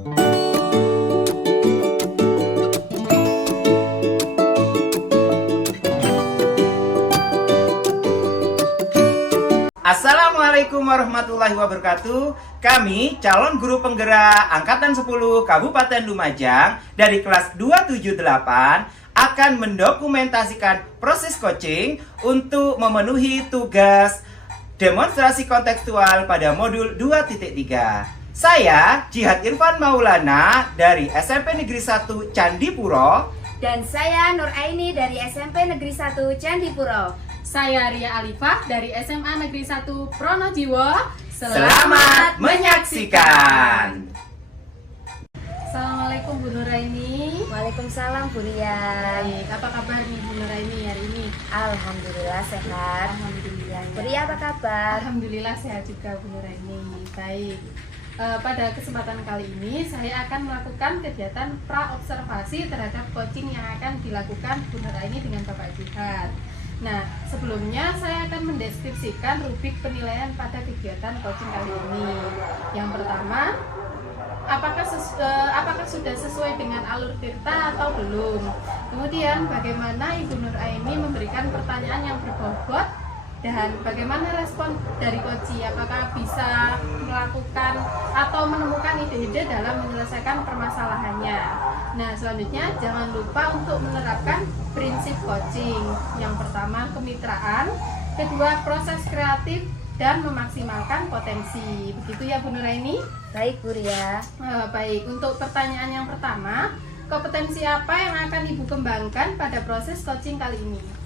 Assalamualaikum warahmatullahi wabarakatuh. Kami calon guru penggerak Angkatan 10 Kabupaten Lumajang dari kelas 278 akan mendokumentasikan proses coaching untuk memenuhi tugas demonstrasi kontekstual pada modul 2.3. Saya Jihad Irfan Maulana dari SMP Negeri 1 Candipuro. Dan saya Nur Aini dari SMP Negeri 1 Candipuro. Saya Ria Alifah dari SMA Negeri 1 Pronojiwo. Selamat menyaksikan. Assalamualaikum Bu Nuraini. Waalaikumsalam Bu Ria. Baik, apa kabar nih Bu Nuraini hari ini? Alhamdulillah sehat. Alhamdulillah. Bu Ria apa kabar? Alhamdulillah sehat juga Bu Nuraini. Baik. Pada kesempatan kali ini saya akan melakukan kegiatan pra-observasi terhadap coaching yang akan dilakukan Bu Nuraini dengan Bapak Jihad. Nah, sebelumnya saya akan mendeskripsikan rubrik penilaian pada kegiatan coaching kali ini. Yang pertama, apakah sudah sesuai dengan alur tirta atau belum? Kemudian, bagaimana Ibu Nur Aini memberikan pertanyaan yang berbobot dan bagaimana respon dari coach, apakah bisa melakukan atau menemukan ide-ide dalam menyelesaikan permasalahannya. Nah, selanjutnya jangan lupa untuk menerapkan prinsip coaching. Yang pertama, kemitraan, kedua, proses kreatif, dan memaksimalkan potensi. Begitu ya Bu Nuraini? Baik Bu Ria. Baik, untuk pertanyaan yang pertama, kompetensi apa yang akan Ibu kembangkan pada proses coaching kali ini?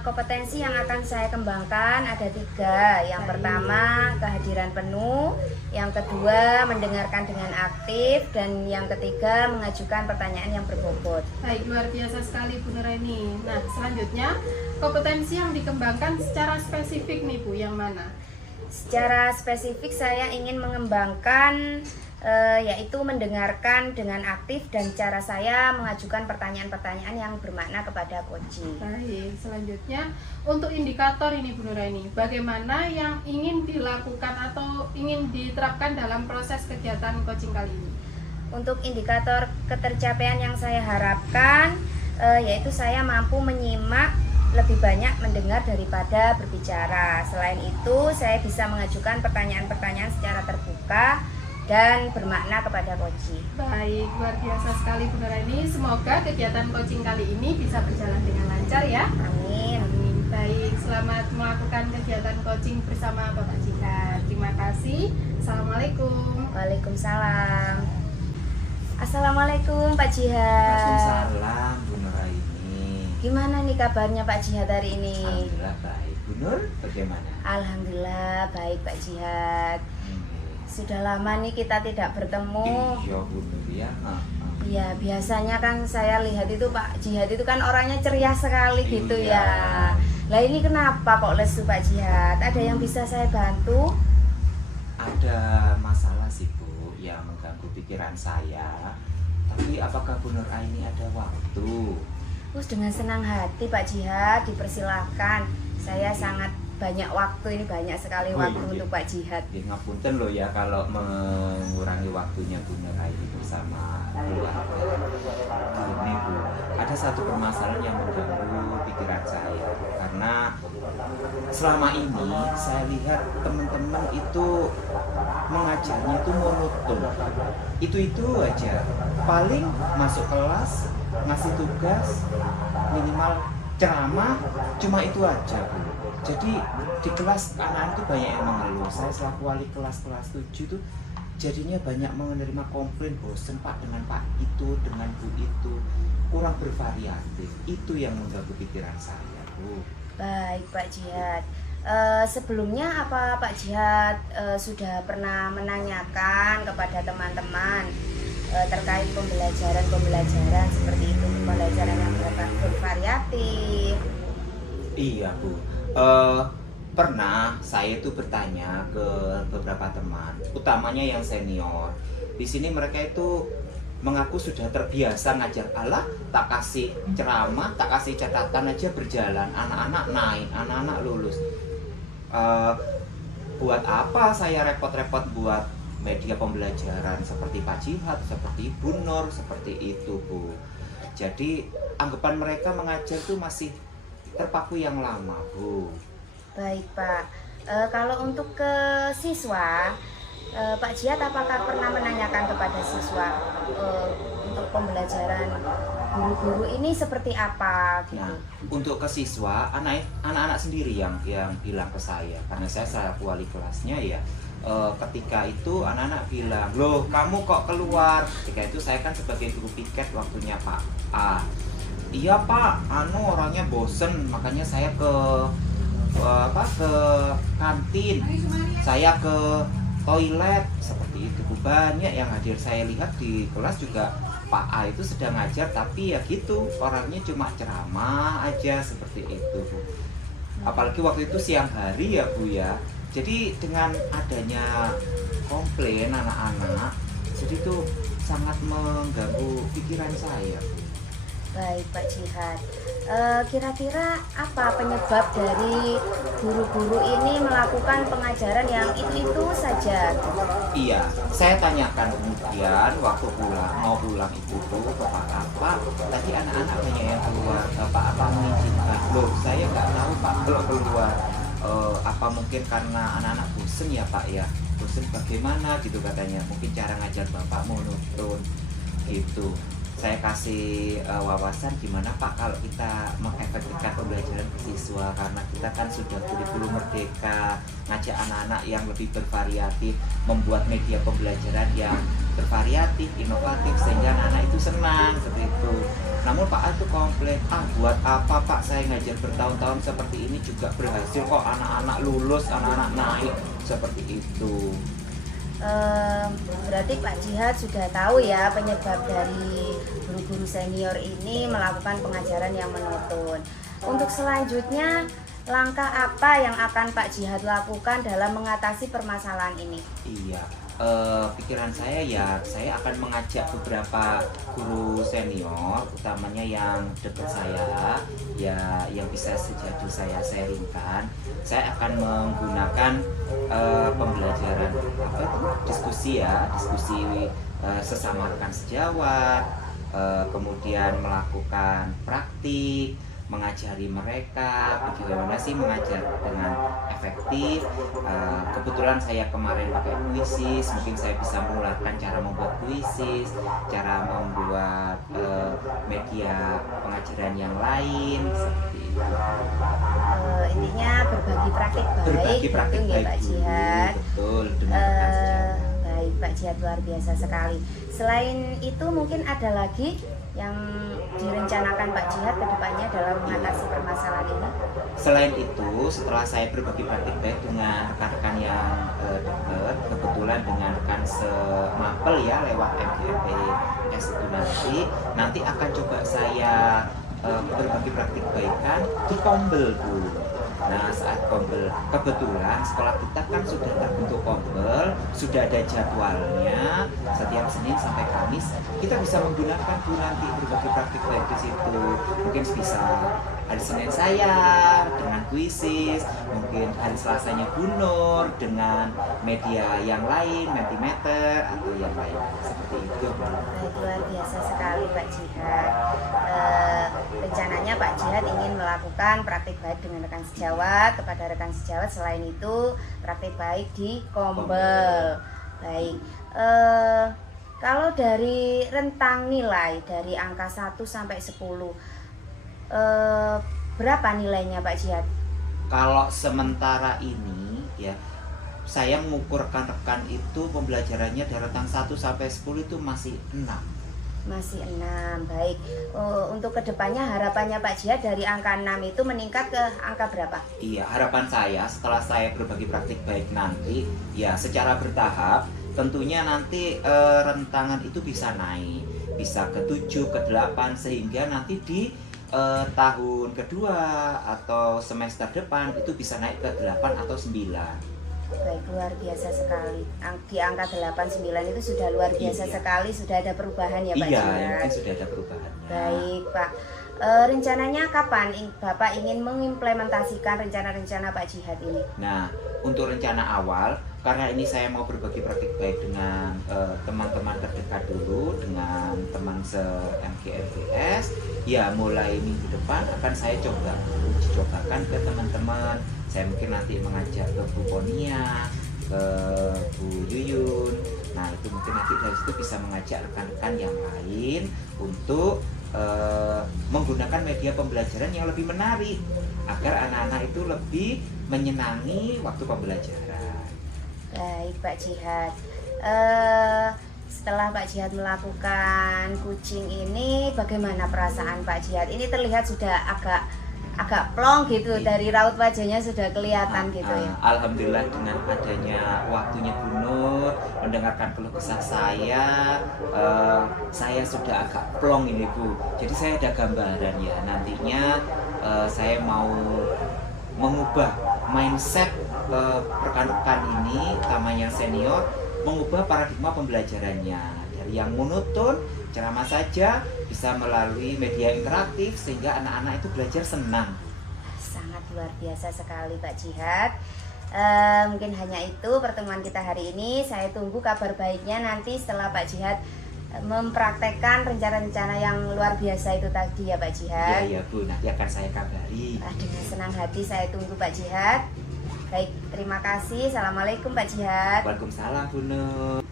Kompetensi yang akan saya kembangkan ada 3. Yang pertama, kehadiran penuh. Yang kedua, mendengarkan dengan aktif. Dan yang ketiga, mengajukan pertanyaan yang berbobot. Baik, luar biasa sekali Bu Nuraini. Nah, selanjutnya, kompetensi yang dikembangkan secara spesifik nih Bu, yang mana? Secara spesifik saya ingin mengembangkan yaitu mendengarkan dengan aktif dan cara saya mengajukan pertanyaan-pertanyaan yang bermakna kepada coach. Baik, selanjutnya untuk indikator ini Bu Nuraini, bagaimana yang ingin dilakukan atau ingin diterapkan dalam proses kegiatan coaching kali ini? Untuk indikator ketercapaian yang saya harapkan yaitu saya mampu menyimak lebih banyak mendengar daripada berbicara. Selain itu, saya bisa mengajukan pertanyaan-pertanyaan secara terbuka dan bermakna kepada coach. Baik, luar biasa sekali Bu Nuraini. Semoga kegiatan coaching kali ini bisa berjalan dengan lancar ya. Amin. Amin. Baik, selamat melakukan kegiatan coaching bersama Bapak Jihad. Terima kasih. Assalamualaikum. Waalaikumsalam. Assalamualaikum Pak Jihad. Waalaikumsalam Bu Nuraini. Gimana nih kabarnya Pak Jihad hari ini? Alhamdulillah baik. Bu Nur bagaimana? Alhamdulillah baik Pak Jihad. Sudah lama nih kita tidak bertemu. Iya Bu Nur ya. Iya, biasanya kan saya lihat itu Pak Jihad itu kan orangnya ceria sekali gitu Iya. ya. Lah ini kenapa kok lesu Pak Jihad? Ada yang bisa saya bantu? Ada masalah sih Bu yang mengganggu pikiran saya. Tapi apakah Bu Nur Aini ada waktu? Dengan senang hati Pak Jihad, dipersilahkan. Saya sangat banyak waktu, ini banyak sekali waktu untuk Pak Jihad. Ya, ngapunten loh ya kalau mengurangi waktunya Bu Nur Aini bersama keluarga. Gini Bu, ada satu permasalahan yang mengganggu pikiran saya. Karena selama ini saya lihat teman-teman itu mengajarnya itu monoton. Itu aja. Paling masuk kelas, ngasih tugas, minimal ceramah, cuma itu aja Bu. Jadi di kelas anak-anak itu banyak yang mengeluh. Saya selaku wali kelas 7 tuh jadinya banyak menerima komplain, bosen Pak dengan Pak itu, dengan Bu itu, kurang bervariatif. Itu yang mengganggu pikiran saya Bu. Baik Pak Jihad. Sebelumnya apa Pak Jihad sudah pernah menanyakan kepada teman-teman terkait pembelajaran seperti itu, pembelajaran yang bervariatif? Iya Bu. Pernah saya itu bertanya ke beberapa teman, utamanya yang senior. Di sini mereka itu mengaku sudah terbiasa ngajar. Allah, tak kasih ceramah, tak kasih catatan aja berjalan, anak-anak naik, anak-anak lulus. Buat apa saya repot-repot buat media pembelajaran seperti Pak Jihad, seperti Bu Nur, seperti itu Bu. Jadi anggapan mereka mengajar tuh masih terpaku yang lama Bu. Baik Pak. Kalau untuk ke siswa, Pak Jihad apakah pernah menanyakan kepada siswa untuk pembelajaran guru-guru ini seperti apa gitu? Nah, untuk ke siswa, anak-anak sendiri yang bilang ke saya, karena saya selaku wali kelasnya ya. Ketika itu anak-anak bilang, loh kamu kok keluar? Ketika itu saya kan sebagai guru piket waktunya Pak A. Iya Pak, orangnya bosen, makanya saya ke kantin, saya ke toilet seperti itu Bu. Banyak yang hadir, saya lihat di kelas juga Pak A itu sedang ngajar, tapi ya gitu orangnya cuma ceramah aja seperti itu Bu. Apalagi waktu itu siang hari ya Bu ya. Jadi dengan adanya komplain anak-anak, jadi itu sangat mengganggu pikiran saya Bu. Baik Pak Jihad, kira-kira apa penyebab dari guru-guru ini melakukan pengajaran yang itu saja? Iya, saya tanyakan kemudian waktu mau pulang itu Bu ke Pak, tadi anak-anak banyak yang keluar, Bapak apa mengizinkan? Loh, saya nggak tahu Pak kalau keluar. Apa mungkin karena anak-anak bosen ya Pak ya? Bosen bagaimana gitu katanya? Mungkin cara ngajar Bapak monoton gitu. Saya kasih wawasan gimana Pak kalau kita mengefektifkan pembelajaran ke siswa, karena kita kan sudah kurikulum merdeka, ngajak anak-anak yang lebih bervariatif, membuat media pembelajaran yang bervariatif, inovatif, sehingga anak-anak itu senang seperti itu. Namun Pak A itu komplain, buat apa Pak saya ngajar bertahun-tahun seperti ini juga berhasil kok, anak-anak lulus, anak-anak naik seperti itu. Berarti Pak Jihad sudah tahu ya penyebab dari guru-guru senior ini melakukan pengajaran yang monoton. Untuk selanjutnya, langkah apa yang akan Pak Jihad lakukan dalam mengatasi permasalahan ini? Iya, pikiran saya ya, saya akan mengajak beberapa guru senior, utamanya yang dekat saya, ya yang bisa sejati saya sharingkan. Saya akan menggunakan pembelajaran diskusi sesama rekan sejawat, kemudian melakukan praktik, mengajari mereka bagaimana sih mengajar dengan efektif. Kebetulan saya kemarin pakai puisis, mungkin saya bisa menularkan cara membuat puisis, cara membuat media pengajaran yang lain seperti itu. Intinya berbagi praktik baik, Pak Jihad. Betul, dengan rekan sejawat. Baik Pak Jihad, luar biasa sekali. Selain itu mungkin ada lagi yang direncanakan Pak Jihad ke depannya dalam mengatasi permasalahan ini? Selain itu, setelah saya berbagi praktik baik dengan rekan-rekan yang dekat, kebetulan dengan rekan semapel ya lewat MGMPS itu nanti akan coba saya berbagi praktik baikan di Kombel Bu. Nah, saat Kombel, kebetulan sekolah kita kan sudah terbentuk Kombel, sudah ada jadwalnya setiap Senin sampai Kamis. Kita bisa menggunakan Bu nanti berbagi praktik baik di situ. Mungkin bisa hari Senin saya dengan puisis, mungkin hari Selasanya Bu Nur dengan media yang lain, Mentimeter atau yang lain seperti itu. Baik, luar biasa sekali Pak Jihad. Rencananya Pak Jihad ingin melakukan praktik baik dengan rekan sejawat, kepada rekan sejawat, selain itu praktik baik di Kombel. Baik, kalau dari rentang nilai dari angka 1 sampai 10, berapa nilainya Pak Jihad? Kalau sementara ini ya, saya mengukur rekan-rekan itu pembelajarannya dari rentang 1 sampai 10 itu masih 6. Masih 6, baik. Untuk kedepannya harapannya Pak Jihad dari angka 6 itu meningkat ke angka berapa? Iya, harapan saya setelah saya berbagi praktik baik nanti, ya secara bertahap, tentunya nanti rentangan itu bisa naik, bisa ke 7, ke 8, sehingga nanti di tahun kedua atau semester depan itu bisa naik ke 8 atau 9. Baik, luar biasa sekali. Di angka 8-9 itu sudah luar biasa sekali, sudah ada perubahan ya Pak Iya, Jihad? sudah ada perubahannya. Baik Pak, rencananya kapan Bapak ingin mengimplementasikan rencana-rencana Pak Jihad ini? Nah, untuk rencana awal, karena ini saya mau berbagi praktik baik dengan teman-teman terdekat dulu, dengan teman se-MGMBS. Ya mulai minggu depan akan saya coba uji cobakan ke teman-teman. Saya mungkin nanti mengajak ke Bu Ponia, ke Bu Yuyun. Nah itu mungkin nanti dari situ bisa mengajak rekan-rekan yang lain untuk menggunakan media pembelajaran yang lebih menarik agar anak-anak itu lebih menyenangi waktu pembelajaran. Baik Pak Jihad, setelah Pak Jihad melakukan kucing ini, bagaimana perasaan Pak Jihad? Ini terlihat sudah agak plong gitu, dari raut wajahnya sudah kelihatan gitu ya. Alhamdulillah dengan adanya waktunya Bu Nur, mendengarkan keluh kesah saya sudah agak plong ini Bu. Jadi saya ada gambaran ya, nantinya saya mau mengubah mindset rekan-rekan ini, utamanya senior, mengubah paradigma pembelajarannya dari yang monoton, ceramah saja, bisa melalui media interaktif sehingga anak-anak itu belajar senang. Sangat luar biasa sekali Pak Jihad. Mungkin hanya itu pertemuan kita hari ini. Saya tunggu kabar baiknya nanti setelah Pak Jihad mempraktekkan rencana-rencana yang luar biasa itu tadi ya Pak Jihad. Iya Bu, nanti akan saya kabari. Dengan senang hati saya tunggu Pak Jihad. Baik, terima kasih. Assalamualaikum Pak Jihad. Waalaikumsalam Bu Nur.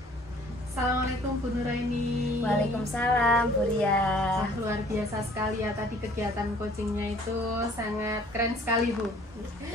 Assalamualaikum Bu Nuraini. Waalaikumsalam Bu Ria. Wah, luar biasa sekali ya tadi kegiatan coachingnya itu sangat keren sekali Bu.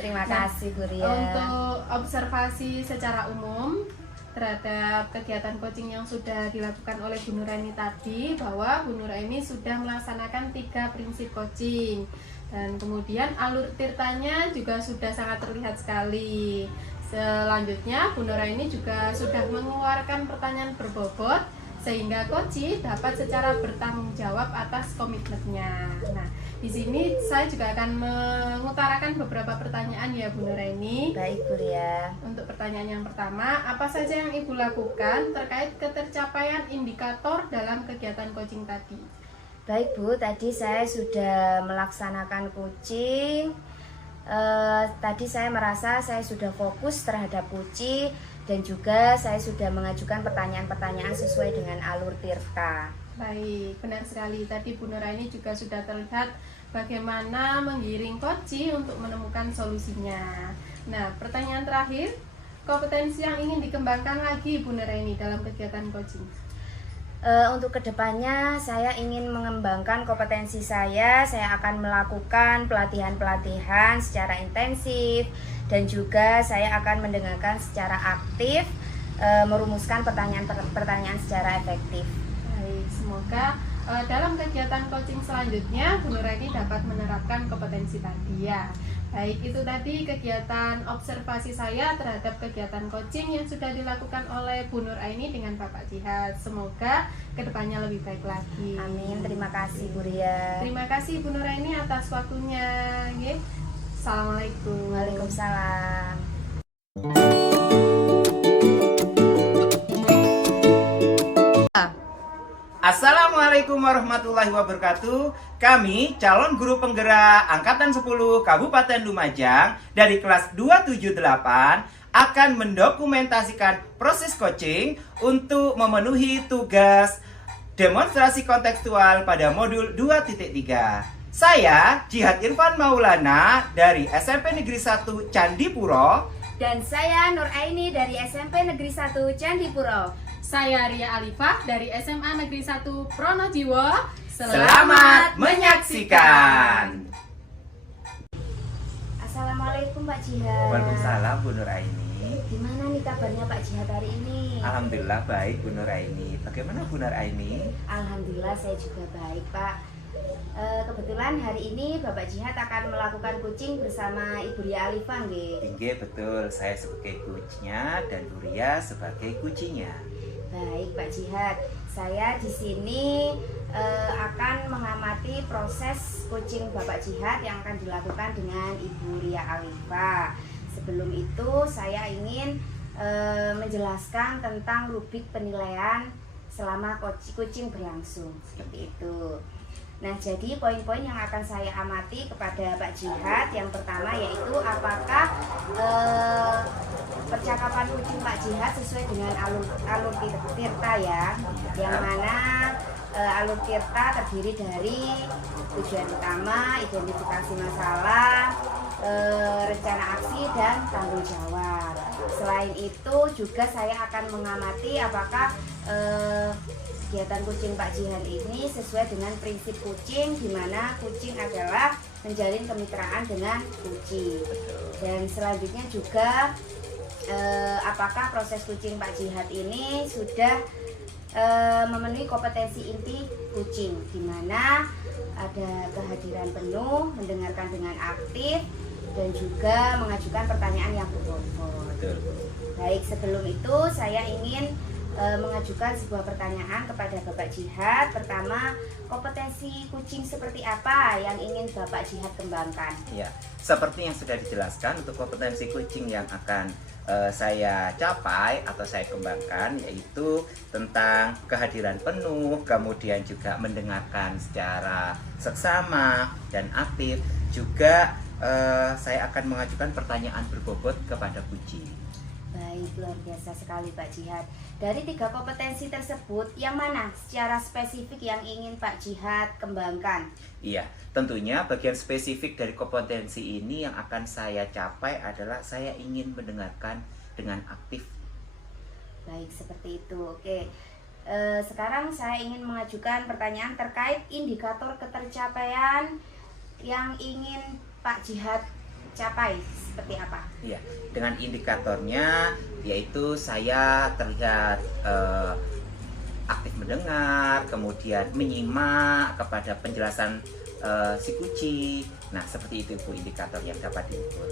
Terima kasih Bu Ria. Untuk observasi secara umum terhadap kegiatan coaching yang sudah dilakukan oleh Bu Nuraini tadi, bahwa Bu Nuraini sudah melaksanakan 3 prinsip coaching, dan kemudian alur tirtanya juga sudah sangat terlihat sekali. Selanjutnya Bu Nuraini juga sudah mengeluarkan pertanyaan berbobot sehingga coach dapat secara bertanggung jawab atas komitmennya. Nah, di sini saya juga akan mengutarakan beberapa pertanyaan ya Bu Nuraini. Baik Bu Ria. Untuk pertanyaan yang pertama, apa saja yang Ibu lakukan terkait ketercapaian indikator dalam kegiatan coaching tadi? Baik Bu, tadi saya sudah melaksanakan coaching. Tadi saya merasa saya sudah fokus terhadap coaching dan juga saya sudah mengajukan pertanyaan-pertanyaan sesuai dengan alur tirta. Baik, benar sekali. Tadi Bu Nuraini juga sudah terlihat bagaimana menggiring coaching untuk menemukan solusinya. Nah, pertanyaan terakhir, kompetensi yang ingin dikembangkan lagi Bu Nuraini dalam kegiatan coaching? Untuk kedepannya saya ingin mengembangkan kompetensi saya akan melakukan pelatihan-pelatihan secara intensif dan juga saya akan mendengarkan secara aktif, merumuskan pertanyaan-pertanyaan secara efektif. Baik, semoga dalam kegiatan coaching selanjutnya Bu Nuraini dapat menerapkan kompetensi tadi ya. Baik, itu tadi kegiatan observasi saya terhadap kegiatan coaching yang sudah dilakukan oleh Bu Nuraini dengan Bapak Jihad. Semoga kedepannya lebih baik lagi. Amin, terima kasih Bu Ria. Terima kasih Bu Nuraini atas waktunya. Nggih. Assalamualaikum. Waalaikumsalam. Assalamualaikum warahmatullahi wabarakatuh. Kami calon guru penggerak Angkatan 10 Kabupaten Lumajang dari kelas 278 akan mendokumentasikan proses coaching untuk memenuhi tugas demonstrasi kontekstual pada modul 2.3. Saya Jihad Irfan Maulana dari SMP Negeri 1 Candipuro. Dan saya Nur Aini dari SMP Negeri 1 Candipuro. Saya Ria Alifah dari SMA Negeri 1 Pronojiwo. Selamat menyaksikan. Assalamualaikum Pak Jihad. Waalaikumsalam Bu Nur Aini. Gimana nih kabarnya Pak Jihad hari ini? Alhamdulillah baik Bu Nur Aini. Bagaimana Bu Nur Aini? Alhamdulillah saya juga baik Pak. Kebetulan hari ini Bapak Jihad akan melakukan coaching bersama Ibu Ria Alifah nggih. Nggih betul, saya sebagai coachnya dan Bu Ria sebagai coachingnya. Baik Pak Jihad, saya di sini akan mengamati proses coaching Bapak Jihad yang akan dilakukan dengan Ibu Ria Alifah. Sebelum itu saya ingin menjelaskan tentang rubrik penilaian selama coaching berlangsung, seperti itu. Nah, jadi poin-poin yang akan saya amati kepada Pak Jihad, yang pertama yaitu apakah percakapan kucing Pak Jihad sesuai dengan alur tirta ya, yang mana alur tirta terdiri dari tujuan utama, identifikasi masalah, rencana aksi, dan tanggung jawab. Selain itu juga saya akan mengamati apakah kegiatan kucing Pak Jihad ini sesuai dengan prinsip kucing, di mana kucing adalah menjalin kemitraan dengan kucing. Dan selanjutnya juga apakah proses kucing Pak Jihad ini sudah memenuhi kompetensi inti kucing, di mana ada kehadiran penuh, mendengarkan dengan aktif, dan juga mengajukan pertanyaan yang berbobot. Baik, sebelum itu saya ingin mengajukan sebuah pertanyaan kepada Bapak Jihad. Pertama, kompetensi kucing seperti apa yang ingin Bapak Jihad kembangkan? Ya, seperti yang sudah dijelaskan, untuk kompetensi kucing yang akan saya capai atau saya kembangkan, yaitu tentang kehadiran penuh, kemudian juga mendengarkan secara seksama dan aktif. Juga saya akan mengajukan pertanyaan berbobot kepada kucing. Baik, luar biasa sekali Pak Jihad. Dari 3 kompetensi tersebut, yang mana secara spesifik yang ingin Pak Jihad kembangkan? Iya, tentunya bagian spesifik dari kompetensi ini yang akan saya capai adalah saya ingin mendengarkan dengan aktif. Baik, seperti itu. Oke, sekarang saya ingin mengajukan pertanyaan terkait indikator ketercapaian yang ingin Pak Jihad capai seperti apa? Iya, dengan indikatornya yaitu saya terlihat aktif mendengar, kemudian menyimak kepada penjelasan si kucing. Nah, seperti itu Bu indikator yang dapat diukur.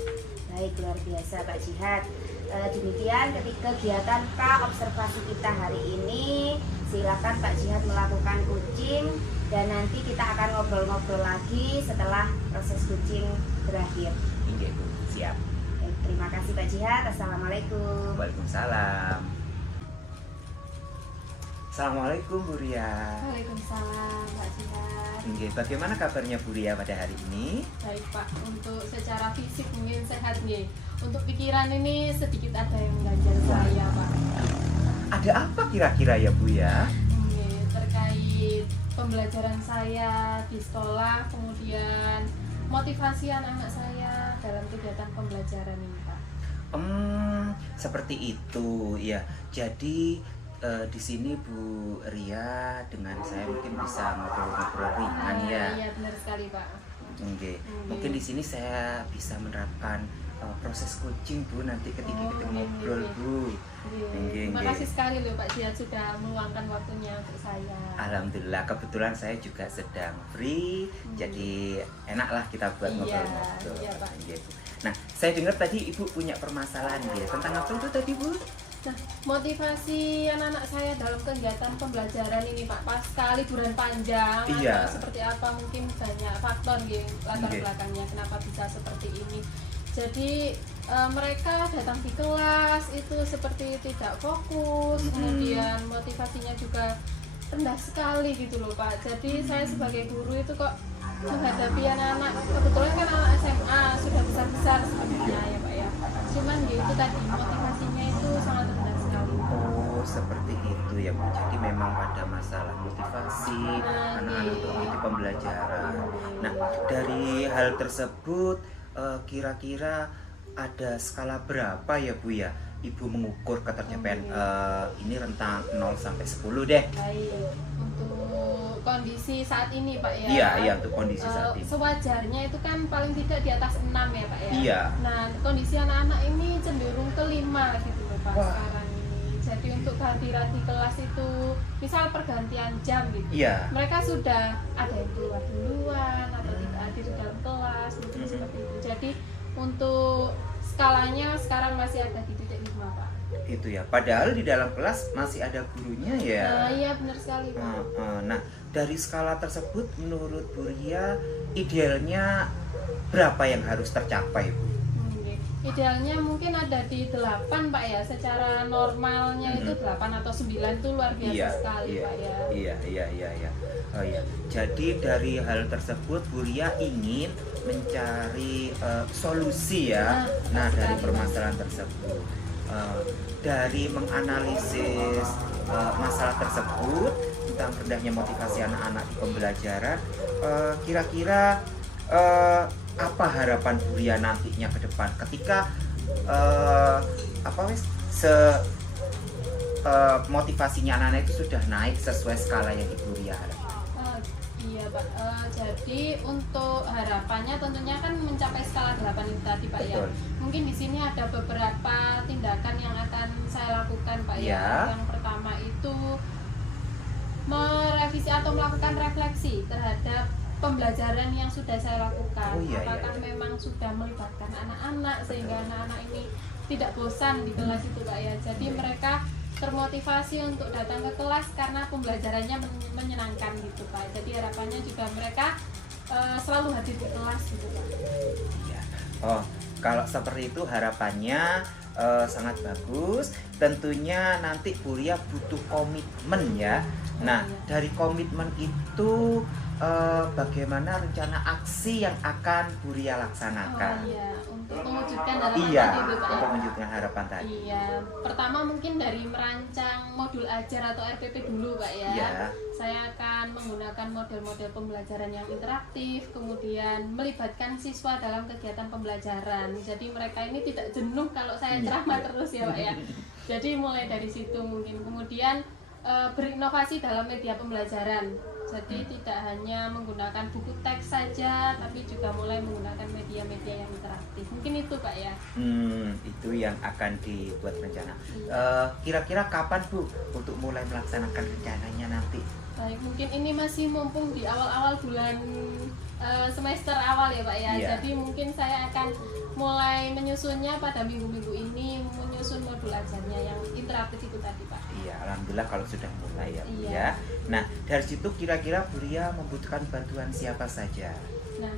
Baik, luar biasa Pak Jihad. Demikian kegiatan pra-observasi kita hari ini. Silakan Pak Jihad melakukan kucing, dan nanti kita akan ngobrol-ngobrol lagi setelah proses kucing berakhir. Iya Bu, siap. Baik, terima kasih Pak Jihad. Assalamualaikum. Waalaikumsalam. Assalamualaikum Bu Ria. Waalaikumsalam Pak Jihad. Nggih, bagaimana kabarnya Bu Ria pada hari ini? Baik Pak, untuk secara fisik mungkin sehat nih. Untuk pikiran ini sedikit ada yang mengganjal saya Pak. Ada apa kira-kira ya Bu ya? Ini terkait pembelajaran saya di sekolah, kemudian motivasi anak-anak saya dalam kegiatan pembelajaran ini Pak. Seperti itu ya. Jadi di sini Bu Ria dengan saya mungkin bisa ngobrol-ngobrol ringan ya. Iya benar sekali Pak. Oke. Mungkin di sini saya bisa menerapkan proses coaching Bu nanti ketika kita ngobrol Bu. Terima kasih sekali loh Pak Jihad sudah meluangkan waktunya untuk saya. Alhamdulillah, kebetulan saya juga sedang free, jadi enaklah kita buat ngobrol-ngobrol. Iya, Pak. Gitu. Nah, saya dengar tadi Ibu punya permasalahan ya. Tentang apa itu tadi Bu? Nah, motivasi anak-anak saya dalam kegiatan pembelajaran ini Pak, pasca liburan panjang Iya. atau seperti apa, mungkin banyak faktor gitu, latar Iya. belakangnya kenapa bisa seperti ini. Jadi mereka datang di kelas itu seperti tidak fokus, kemudian motivasinya juga rendah sekali gitu loh Pak. Jadi saya sebagai guru itu kok menghadapi anak-anak, kebetulan kan anak SMA sudah besar-besar sebenarnya ya Pak ya. Cuman gitu tadi motivasinya itu sangat rendah sekali. Oh, seperti itu ya Bu. Jadi memang pada masalah motivasi anak-anak untuk mengikuti pembelajaran. Nah, dari hal tersebut kira-kira ada skala berapa ya Bu ya Ibu mengukur ketercapaian ini rentang 0 sampai 10 deh. Baik, untuk kondisi saat ini Pak ya. Iya, untuk kondisi saat ini. Sewajarnya itu kan paling tidak di atas 6 ya Pak ya. Iya. Nah, kondisi anak-anak ini cenderung ke 5 gitu loh Pak. Wah. Sekarang ini. Jadi untuk kehadiran di kelas itu misal pergantian jam gitu. Iya. Mereka sudah ada yang keluar duluan atau tidak hadir di dalam kelas mungkin seperti itu. Jadi untuk skalanya sekarang masih ada di titik 5 Pak. Itu ya. Padahal di dalam kelas masih ada gurunya ya. Iya benar sekali Pak. Nah, dari skala tersebut menurut Bu Ria idealnya berapa yang harus tercapai Bu? Idealnya mungkin ada di 8 Pak ya, secara normalnya itu 8 atau 9 itu luar biasa sekali Pak ya. Iya. Oh iya. Jadi dari hal tersebut Bu Ria ingin mencari solusi ya. Nah, dari permasalahan tersebut. Dari menganalisis masalah tersebut tentang rendahnya motivasi anak-anak di pembelajaran, kira-kira apa harapan Bu Ria nantinya ke depan ketika motivasinya anak-anak itu sudah naik sesuai skala yang Ibu Ria harapkan? Iya Pak, jadi untuk harapannya tentunya kan mencapai skala 8 itu tadi Pak. Betul. Ya. Mungkin di sini ada beberapa tindakan yang akan saya lakukan Pak Ya. Yang pertama itu merevisi atau melakukan refleksi terhadap pembelajaran yang sudah saya lakukan. Apakah memang sudah melibatkan anak-anak sehingga anak-anak ini tidak bosan di kelas itu Pak ya. Jadi mereka termotivasi untuk datang ke kelas karena pembelajarannya menyenangkan gitu Pak. Jadi harapannya juga mereka selalu hadir di kelas gitu Pak. Ya. Oh, kalau seperti itu harapannya sangat bagus. Tentunya nanti Bu Ria butuh komitmen ya. Nah, dari komitmen itu bagaimana rencana aksi yang akan Bu Ria laksanakan? Untuk mewujudkan harapan tadi itu Pak. Untuk mewujudkan harapan tadi. Iya, pertama mungkin dari merancang modul ajar atau RPP dulu Pak ya. Iya. Saya akan menggunakan model-model pembelajaran yang interaktif, kemudian melibatkan siswa dalam kegiatan pembelajaran. Jadi mereka ini tidak jenuh kalau saya ceramah terus ya Pak ya. Jadi mulai dari situ mungkin. Kemudian berinovasi dalam media pembelajaran. Jadi tidak hanya menggunakan buku teks saja, tapi juga mulai menggunakan media-media yang interaktif. Mungkin itu Pak ya. Itu yang akan dibuat rencana. Kira-kira kapan Bu untuk mulai melaksanakan rencananya nanti? Baik, mungkin ini masih mumpung di awal-awal bulan semester awal ya Pak ya. Jadi mungkin saya akan mulai menyusunnya pada minggu-minggu ini, menyusun modul ajarnya yang interaktif itu tadi Pak. Iya, alhamdulillah kalau sudah mulai ya Bu Iya. ya. Nah, dari situ kira-kira Bu Ria membutuhkan bantuan siapa saja? Nah,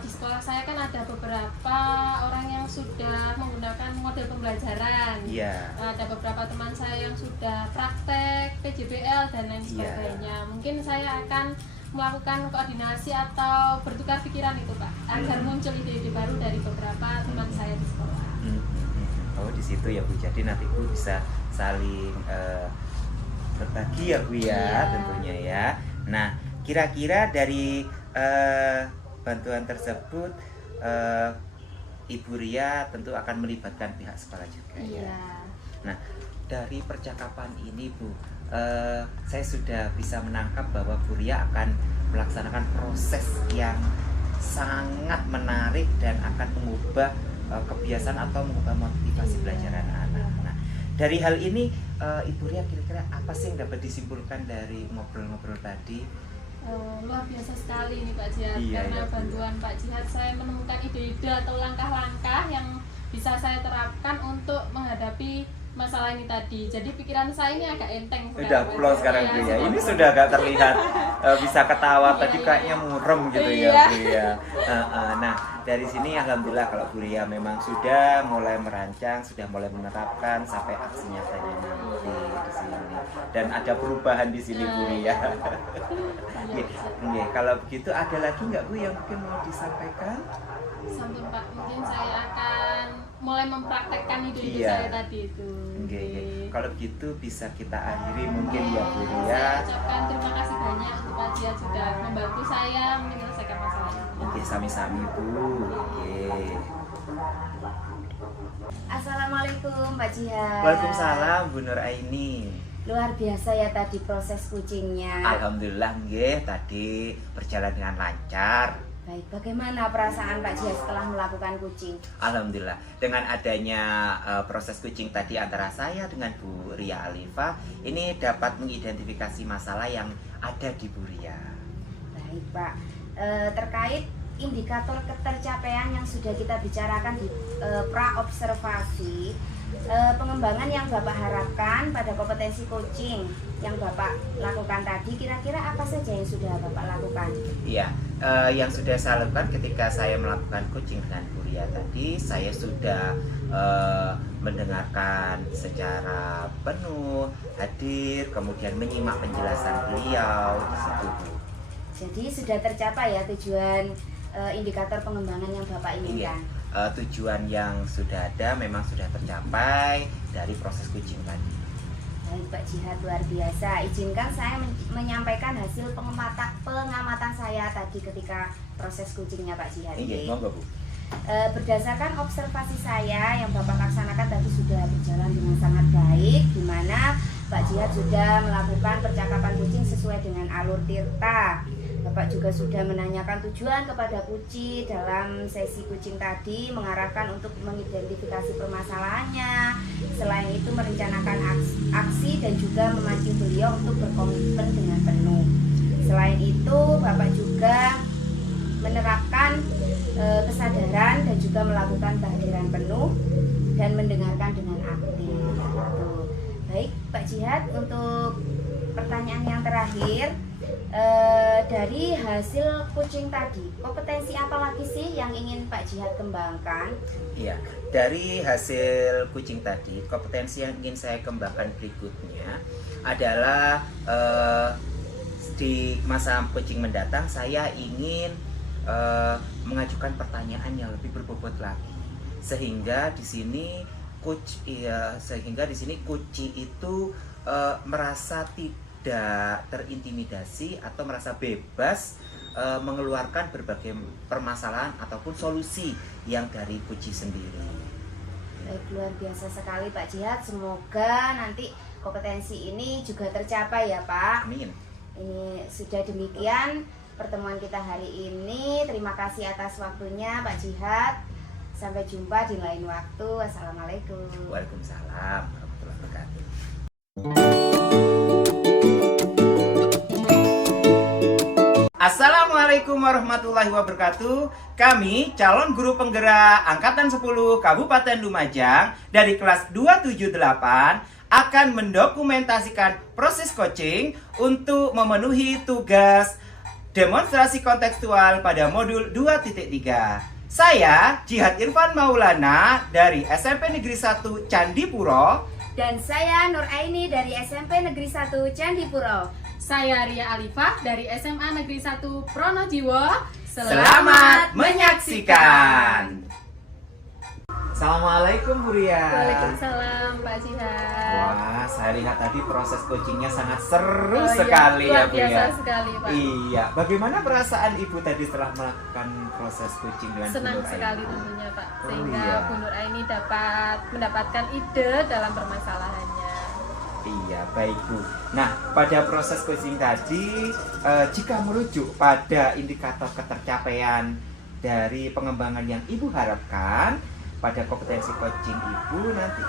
di sekolah saya kan ada beberapa orang yang sudah menggunakan model pembelajaran. Iya. Ada beberapa teman saya yang sudah praktek, PJBL dan lain sebagainya. Mungkin saya akan melakukan koordinasi atau bertukar pikiran itu Pak, agar muncul ide-ide baru dari beberapa teman saya di sekolah. Oh, di situ ya Bu. Jadi nanti Bu bisa saling berbagi ya Bu ya, tentunya ya. Nah, kira-kira dari bantuan tersebut Ibu Ria tentu akan melibatkan pihak sekolah juga ya. Nah, dari percakapan ini Bu, saya sudah bisa menangkap bahwa Bu Ria akan melaksanakan proses yang sangat menarik dan akan mengubah kebiasaan atau mengubah motivasi belajar anak-anak. Nah, dari hal ini Ibu Ria kira-kira apa sih yang dapat disimpulkan dari ngobrol-ngobrol tadi? Luar biasa sekali nih Pak Jihad, karena bantuan Pak Jihad saya menemukan ide-ide atau langkah-langkah yang bisa saya terapkan untuk menghadapi masalah ini tadi. Jadi pikiran saya ini agak enteng. Udah pulang sekarang Bu ya. Ini sudah agak terlihat bisa ketawa, tadi kayaknya murem gitu ya Bu ya. Nah, dari sini alhamdulillah kalau Bu Ria memang sudah mulai merancang, sudah mulai menerapkan sampai aksi nyatanya nanti di sini. Dan ada perubahan di sini Bu Ria. Kalau begitu ada lagi nggak Bu yang mungkin mau disampaikan? Sampun Pak, mungkin saya akan mulai mempraktekkan ide-ide saya tadi itu. Kalau begitu bisa kita akhiri mungkin ya Bu Ria. Saya ucapkan terima kasih banyak untuk Pak Jihad sudah membantu saya menyelesaikan masalah ini. Sami-sami Bu. Assalamualaikum Pak Jihad. Waalaikumsalam Bu Nur Aini. Luar biasa ya tadi proses kucingnya. Alhamdulillah nggih, tadi berjalan dengan lancar. Baik, bagaimana perasaan Pak Jihad setelah melakukan kucing? Alhamdulillah, dengan adanya proses kucing tadi antara saya dengan Bu Ria Alifa, ini dapat mengidentifikasi masalah yang ada di Bu Ria. Baik Pak, terkait indikator ketercapaian yang sudah kita bicarakan di pra-observasi, pengembangan yang Bapak harapkan pada kompetensi coaching yang Bapak lakukan tadi, kira-kira apa saja yang sudah Bapak lakukan? Iya, yang sudah saya lakukan ketika saya melakukan coaching dengan Buria tadi, saya sudah mendengarkan secara penuh, hadir, kemudian menyimak penjelasan beliau di situ, Bu. Jadi sudah tercapai ya tujuan indikator pengembangan yang Bapak Iya, inginkan? tujuan yang sudah ada memang sudah tercapai dari proses coaching tadi. Baik Pak Jihad, luar biasa. Izinkan saya menyampaikan hasil pengamatan saya tadi ketika proses coachingnya Pak Jihad. Iya, monggo, Bu. Berdasarkan observasi saya yang Bapak laksanakan tadi sudah berjalan dengan sangat baik, di mana Pak Jihad sudah melakukan percakapan coaching sesuai dengan alur tirta. Bapak juga sudah menanyakan tujuan kepada Puci dalam sesi coaching tadi, mengarahkan untuk mengidentifikasi permasalahannya. Selain itu merencanakan aksi dan juga memancing beliau untuk berkomitmen dengan penuh. Selain itu Bapak juga menerapkan kesadaran dan juga melakukan kehadiran penuh dan mendengarkan dengan aktif. Baik Pak Jihad, untuk pertanyaan yang terakhir, dari hasil coaching tadi, kompetensi apa lagi sih yang ingin Pak Jihad kembangkan? Iya, dari hasil coaching tadi, kompetensi yang ingin saya kembangkan berikutnya adalah di masa coaching mendatang saya ingin mengajukan pertanyaan yang lebih berbobot lagi, sehingga di sini coach itu merasa tidak terintimidasi atau merasa bebas mengeluarkan berbagai permasalahan ataupun solusi yang dari coach sendiri. Baik, luar biasa sekali Pak Jihad. Semoga nanti kompetensi ini juga tercapai ya Pak. Amin. Ini sudah demikian pertemuan kita hari ini. Terima kasih atas waktunya Pak Jihad. Sampai jumpa di lain waktu. Wassalamualaikum. Waalaikumsalam warahmatullahi wabarakatuh. Assalamualaikum warahmatullahi wabarakatuh. Kami calon guru penggerak Angkatan 10 Kabupaten Lumajang dari kelas 278 akan mendokumentasikan proses coaching untuk memenuhi tugas demonstrasi kontekstual pada modul 2.3. Saya Jihad Irfan Maulana dari SMP Negeri 1 Candipuro. Dan saya Nur Aini dari SMP Negeri 1 Candipuro. Saya Ria Alifah dari SMA Negeri 1 Pronojiwo. Selamat menyaksikan. Assalamualaikum Buria. Waalaikumsalam Pak Jihad. Wah, saya lihat tadi proses coachingnya sangat seru sekali ya Bu Luar biasa ya. sekali Pak. Iya, bagaimana perasaan Ibu tadi setelah melakukan proses coaching dengan Senang Bu Nur sekali Aini? tentunya Pak, Oh, sehingga iya. Bu Nur Aini dapat mendapatkan ide dalam permasalahannya. Iya, baik Bu. Nah, pada proses coaching tadi, jika merujuk pada indikator ketercapaian dari pengembangan yang Ibu harapkan pada kompetensi coaching Ibu nanti,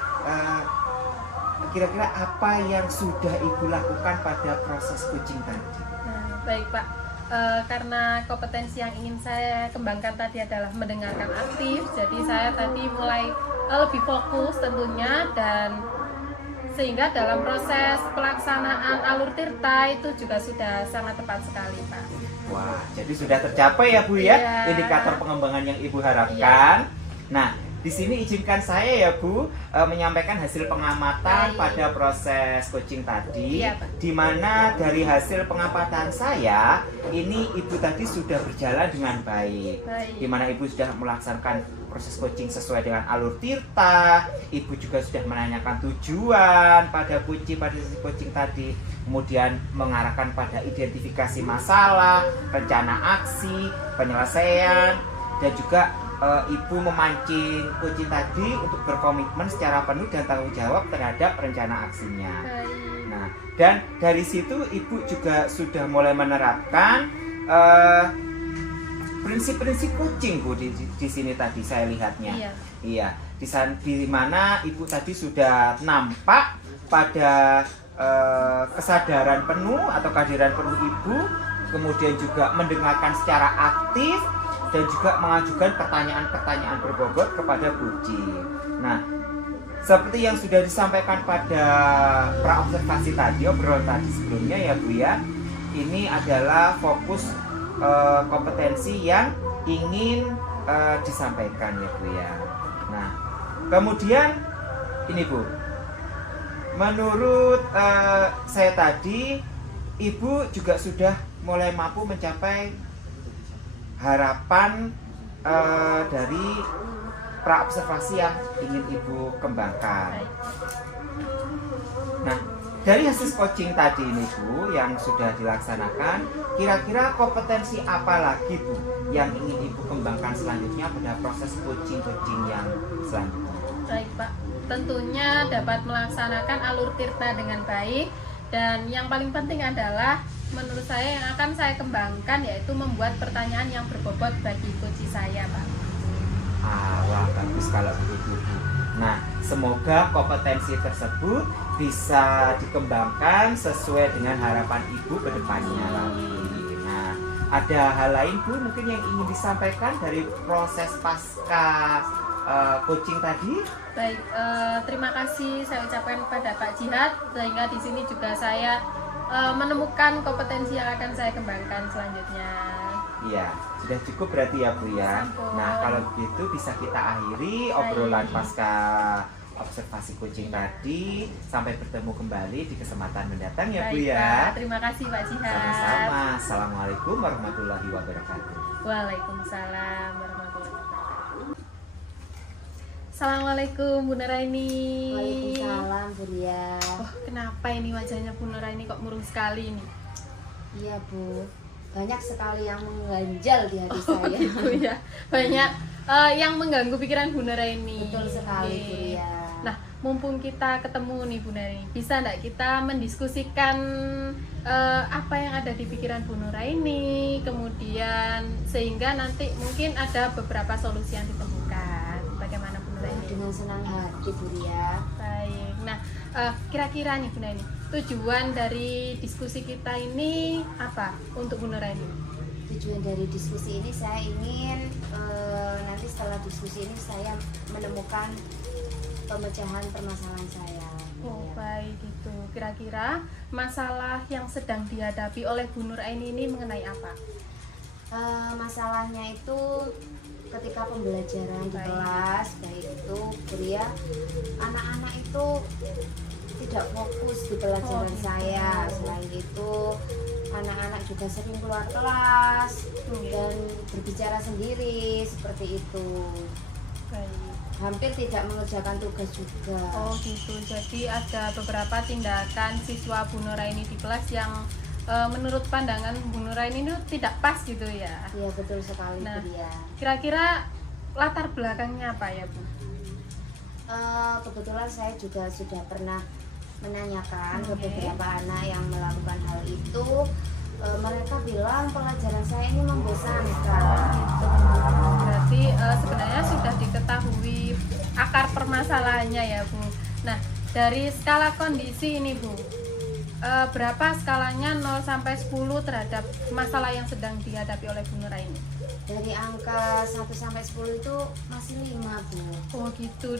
kira-kira apa yang sudah Ibu lakukan pada proses coaching tadi? Nah, baik Pak, karena kompetensi yang ingin saya kembangkan tadi adalah mendengarkan aktif, jadi saya tadi mulai lebih fokus tentunya, dan sehingga dalam proses pelaksanaan alur tirta itu juga sudah sangat tepat sekali Pak. Wah, jadi sudah tercapai ya Bu ya, Iya. indikator pengembangan yang Ibu harapkan. Nah, di sini izinkan saya ya Bu menyampaikan hasil pengamatan Baik. pada proses coaching tadi, Iya, Pak. di mana dari hasil pengamatan saya ini Ibu tadi sudah berjalan dengan baik, Baik. di mana Ibu sudah melaksanakan proses coaching sesuai dengan alur tirta. Ibu juga sudah menanyakan tujuan pada sesi coaching tadi, kemudian mengarahkan pada identifikasi masalah, rencana aksi, penyelesaian, dan juga Ibu memancing coaching tadi untuk berkomitmen secara penuh dan tanggung jawab terhadap rencana aksinya. Baik. Nah, dan dari situ Ibu juga sudah mulai menerapkan prinsip-prinsip coaching Bu di sini tadi saya lihatnya. Iya. Iya, di mana Ibu tadi sudah nampak pada kesadaran penuh atau kehadiran penuh Ibu, kemudian juga mendengarkan secara aktif dan juga mengajukan pertanyaan-pertanyaan berbobot kepada Buci. Nah, seperti yang sudah disampaikan pada praobservasi tadi, obrolan tadi sebelumnya ya Bu ya, ini adalah fokus kompetensi yang ingin disampaikan ya Bu ya. Nah, kemudian ini Bu, menurut saya tadi, Ibu juga sudah mulai mampu mencapai harapan dari praobservasi yang ingin Ibu kembangkan. Nah, dari hasil coaching tadi ini Bu yang sudah dilaksanakan, kira-kira kompetensi apa lagi Bu yang ingin Ibu kembangkan selanjutnya pada proses coaching yang selanjutnya? Baik Pak, tentunya dapat melaksanakan alur tirta dengan baik, dan yang paling penting adalah menurut saya yang akan saya kembangkan yaitu membuat pertanyaan yang berbobot bagi coach saya Pak. Wah, bagus kalau begitu Bu. Nah, semoga kompetensi tersebut bisa dikembangkan sesuai dengan harapan Ibu ke depannya lagi. Nah, ada hal lain Bu mungkin yang ingin disampaikan dari proses pasca coaching tadi? Baik, terima kasih saya ucapkan kepada Pak Jihad, sehingga di sini juga saya menemukan kompetensi yang akan saya kembangkan selanjutnya. Iya, sudah cukup berarti ya Bu ya. Sampun. Nah, kalau begitu bisa kita akhiri obrolan pasca observasi coaching tadi. Sampai bertemu kembali di kesempatan mendatang ya Bu Baik, ya. Pak. Terima kasih Pak Jihad. Sama-sama. Assalamualaikum warahmatullahi wabarakatuh. Waalaikumsalam warahmatullahi wabarakatuh. Assalamualaikum Bu Nuraini. Waalaikumsalam Bu Ria. Oh, kenapa ini wajahnya Bu Nuraini kok murung sekali ini? Iya Bu, banyak sekali yang mengganjal di hati saya. Gitu ya. Banyak yang mengganggu pikiran Bu Nuraini. Betul sekali Bu Oke. Ria. Nah, mumpung kita ketemu nih Bu Nuraini, bisa enggak kita mendiskusikan apa yang ada di pikiran Bu Nuraini, kemudian sehingga nanti mungkin ada beberapa solusi yang ditemukan. Bagaimana Bu Nuraini? Dengan senang hati Bu Ria. Baik. Nah, kira-kira nih Bu Nuraini, tujuan dari diskusi kita ini apa untuk Bu Nuraini? Tujuan dari diskusi ini saya ingin nanti setelah diskusi ini saya menemukan pemecahan permasalahan saya. Oh, Ya. baik gitu. Kira-kira masalah yang sedang dihadapi oleh Bu Nuraini ini mengenai apa? Masalahnya itu ketika pembelajaran di Baik. kelas, baik itu Bu Ria, anak-anak itu tidak fokus di pelajaran gitu. saya. Selain itu anak-anak juga sering keluar kelas dan berbicara sendiri seperti itu, Baik. hampir tidak mengerjakan tugas juga. Oh gitu. Jadi ada beberapa tindakan siswa Bu Nuraini di kelas yang menurut pandangan Bu Nuraini itu tidak pas gitu ya. Iya betul sekali Nah. Bu Ria. Kira-kira latar belakangnya apa ya Bu? Kebetulan saya juga sudah pernah menanyakan ke Oke. beberapa anak yang melakukan hal itu. Mereka bilang pelajaran saya ini membosankan. Berarti sebenarnya sudah diketahui akar permasalahannya ya Bu. Nah, dari skala kondisi ini Bu, berapa skalanya 0 sampai 10 terhadap masalah yang sedang dihadapi oleh Bu Nuraini? Dari angka 1 sampai 10 itu masih 5 Bu. Oh gitu,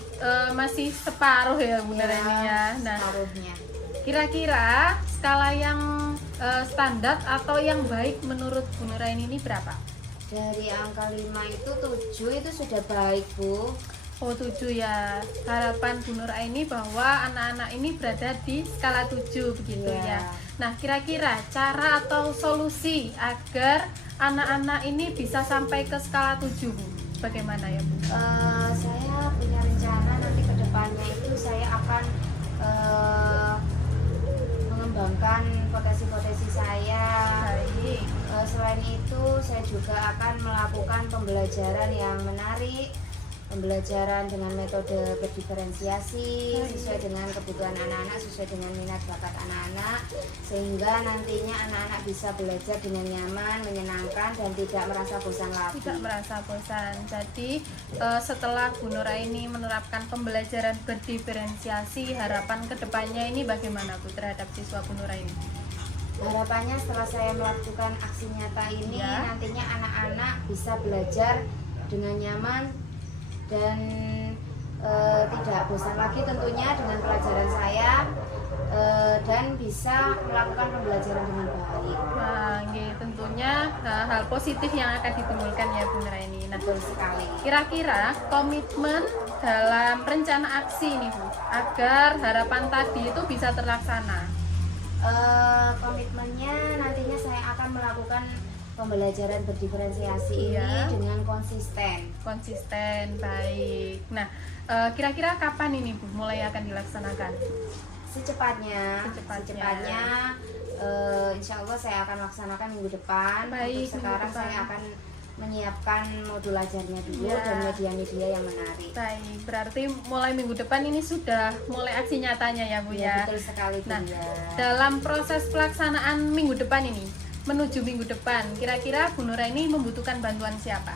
masih separuh ya Bu Nuraini ya. Nah, Separuhnya. kira-kira skala yang standar atau yang baik menurut Bu Nuraini ini berapa? Dari angka 5 itu 7 itu sudah baik Bu. Oh 7 ya. Harapan Bu Nuraini bahwa anak-anak ini berada di skala 7 begitu Iya. ya. Nah, kira-kira cara atau solusi agar anak-anak ini bisa sampai ke skala 7 Bu? Bagaimana ya Bu? Saya punya rencana nanti ke depannya itu saya akan mengembangkan potensi-potensi saya. Baik. Selain itu saya juga akan melakukan pembelajaran yang menarik, pembelajaran dengan metode berdiferensiasi sesuai dengan kebutuhan anak-anak, sesuai dengan minat bakat anak-anak, sehingga nantinya anak-anak bisa belajar dengan nyaman, menyenangkan, dan tidak merasa bosan lagi. Tidak merasa bosan. Jadi setelah Bu Nuraini menerapkan pembelajaran berdiferensiasi, harapan kedepannya ini bagaimana Bu terhadap siswa Bu Nuraini? Harapannya setelah saya melakukan aksi nyata ini, Ya. nantinya anak-anak bisa belajar dengan nyaman dan tidak bosan lagi tentunya dengan pelajaran saya, dan bisa melakukan pembelajaran dengan baik. Nah, nggih, tentunya hal positif yang akan ditimbulkan ya Bu Nuraini. Nah, Betul sekali. kira-kira komitmen dalam rencana aksi nih Bu, agar harapan tadi itu bisa terlaksana. Komitmennya nantinya saya akan melakukan pembelajaran berdiferensiasi Iya. ini dengan konsisten. Konsisten, baik. Nah, kira-kira kapan ini Bu mulai akan dilaksanakan? Secepatnya, Secepatnya. insya Allah saya akan laksanakan minggu depan. Baik, Untuk sekarang minggu depan. saya akan menyiapkan modul ajarnya dulu Ya. dan media-media yang menarik. Baik, berarti mulai minggu depan ini sudah mulai aksi nyatanya ya Bu Ya, ya. betul sekali Bu Nah, ya. dalam proses pelaksanaan minggu depan ini, menuju minggu depan, kira-kira Bu Nuraini membutuhkan bantuan siapa?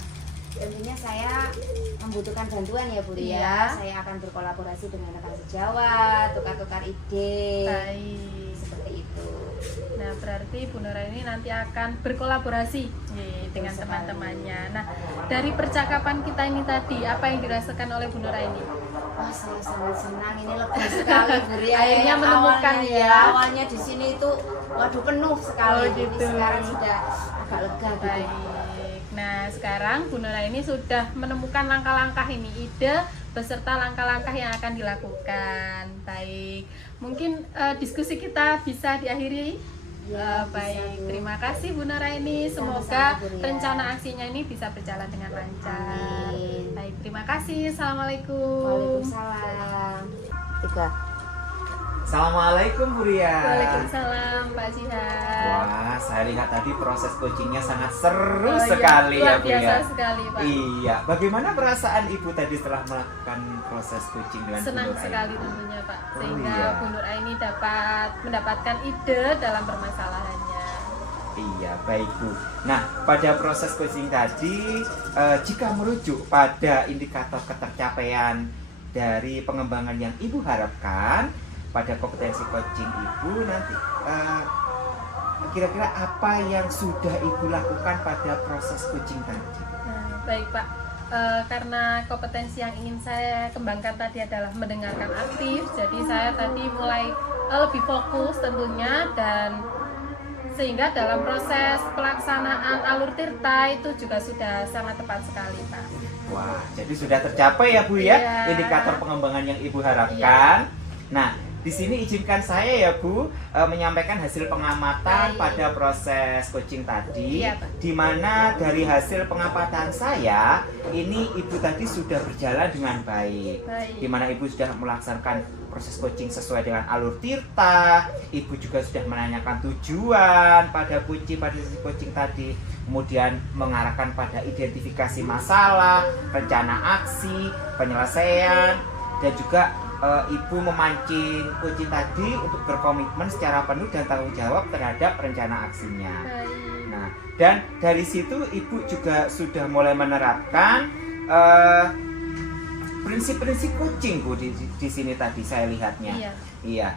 Tentunya saya membutuhkan bantuan ya Bu Iya. ya. Saya akan berkolaborasi dengan rekan sejawat, tukar-tukar ide. Baik. Seperti itu. Nah, berarti Bu Nuraini nanti akan berkolaborasi dengan sekali. teman-temannya. Nah, dari percakapan kita ini tadi, apa yang dirasakan oleh Bu Nuraini? Wah, saya sangat senang, ini lega sekali Bu Ria. Akhirnya Yang menemukan awalnya ya. Awalnya di sini itu waduh penuh sekali. Oh, gitu. Ini sekarang sudah agak lega gitu. Baik. Nah, sekarang Bu Nuraini sudah menemukan langkah-langkah ini, ide beserta langkah-langkah yang akan dilakukan. Baik. Mungkin diskusi kita bisa diakhiri. Ya, Baik, bisa, Bu. terima kasih Bu Nuraini. Semoga Sama-sama, Bu Ria. rencana aksinya ini bisa berjalan dengan lancar. Amin. Baik, terima kasih. Assalamualaikum. Waalaikumsalam. 3. Assalamualaikum Bu Ria. Waalaikumsalam Pak Jihan. Wah, saya lihat tadi proses coachingnya sangat seru Oh iya, sekali luar ya Bu biasa ya. sekali Pak. Iya, bagaimana perasaan Ibu tadi setelah melakukan proses coaching dengan Bu Senang Nuraini? sekali tentunya Pak, Oh, sehingga iya. Bu Nuraini dapat mendapatkan ide dalam permasalahannya. Iya, baik Bu. Nah, pada proses coaching tadi, jika merujuk pada indikator ketercapaian dari pengembangan yang Ibu harapkan pada kompetensi coaching Ibu nanti, kira-kira apa yang sudah Ibu lakukan pada proses coaching tadi? Nah, baik Pak, karena kompetensi yang ingin saya kembangkan tadi adalah mendengarkan aktif, jadi saya tadi mulai lebih fokus tentunya, dan sehingga dalam proses pelaksanaan alur tirta itu juga sudah sangat tepat sekali Pak. Wah, jadi sudah tercapai ya Bu ya, Iya. indikator pengembangan yang Ibu harapkan. Nah, di sini izinkan saya ya Bu menyampaikan hasil pengamatan Baik. pada proses coaching tadi, Iya, Pak. di mana dari hasil pengamatan saya ini Ibu tadi sudah berjalan dengan baik, Baik. di mana Ibu sudah melaksanakan proses coaching sesuai dengan alur tirta. Ibu juga sudah menanyakan tujuan pada kunci pada sesi coaching tadi, kemudian mengarahkan pada identifikasi masalah, rencana aksi, penyelesaian, dan juga Ibu memancing kunci tadi untuk berkomitmen secara penuh dan tanggung jawab terhadap rencana aksinya. Baik. Nah, dan dari situ Ibu juga sudah mulai menerapkan prinsip-prinsip coaching Bu di sini tadi saya lihatnya. Iya. Iya,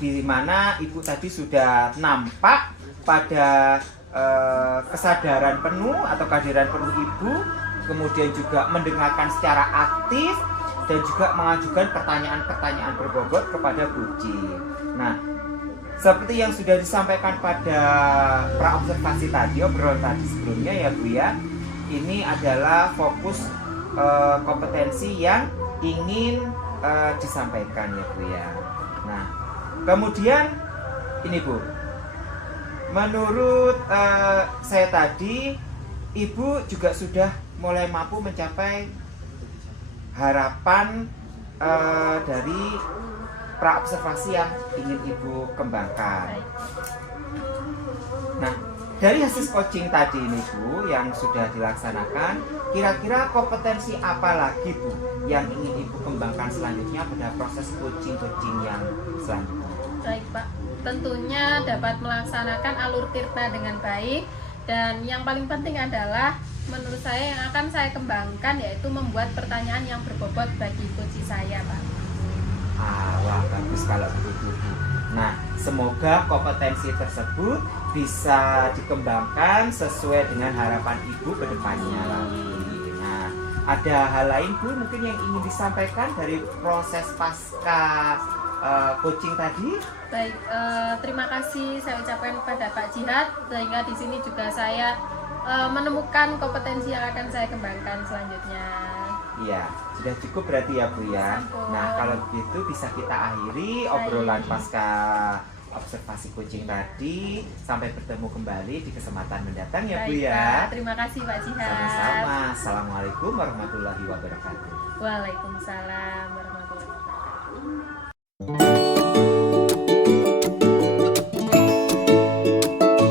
di mana Ibu tadi sudah nampak pada kesadaran penuh atau kehadiran penuh Ibu, kemudian juga mendengarkan secara aktif dan juga mengajukan pertanyaan-pertanyaan berbobot kepada Guci. Nah, seperti yang sudah disampaikan pada praobservasi tadi, obrolan tadi sebelumnya ya Bu ya, ini adalah fokus kompetensi yang ingin disampaikan ya Bu ya. Nah, kemudian ini Bu, menurut saya tadi, Ibu juga sudah mulai mampu mencapai harapan dari praobservasi yang ingin Ibu kembangkan. Baik. Nah, dari hasil coaching tadi ini Bu yang sudah dilaksanakan, kira-kira kompetensi apa lagi Bu yang ingin Ibu kembangkan selanjutnya pada proses coaching yang selanjutnya? Baik Pak, tentunya dapat melaksanakan alur tirta dengan baik, dan yang paling penting adalah menurut saya yang akan saya kembangkan yaitu membuat pertanyaan yang berbobot bagi coach saya Pak. Wah, bagus kalau begitu Bu. Nah, semoga kompetensi tersebut bisa dikembangkan sesuai dengan harapan Ibu ke depannya lagi. Nah, Ada hal lain Bu mungkin yang ingin disampaikan dari proses pasca coaching tadi? Baik, terima kasih saya ucapkan kepada Pak Jihad, sehingga di sini juga saya menemukan kompetensi yang akan saya kembangkan selanjutnya. Iya, sudah cukup berarti ya Bu ya. Sampun. Nah kalau begitu bisa kita akhiri obrolan pasca observasi coaching tadi. Sampai bertemu kembali di kesempatan mendatang ya Bu Baik, ya. Pak. Terima kasih Pak Jihad. Sama-sama. Assalamualaikum warahmatullahi wabarakatuh. Waalaikumsalam warahmatullahi wabarakatuh.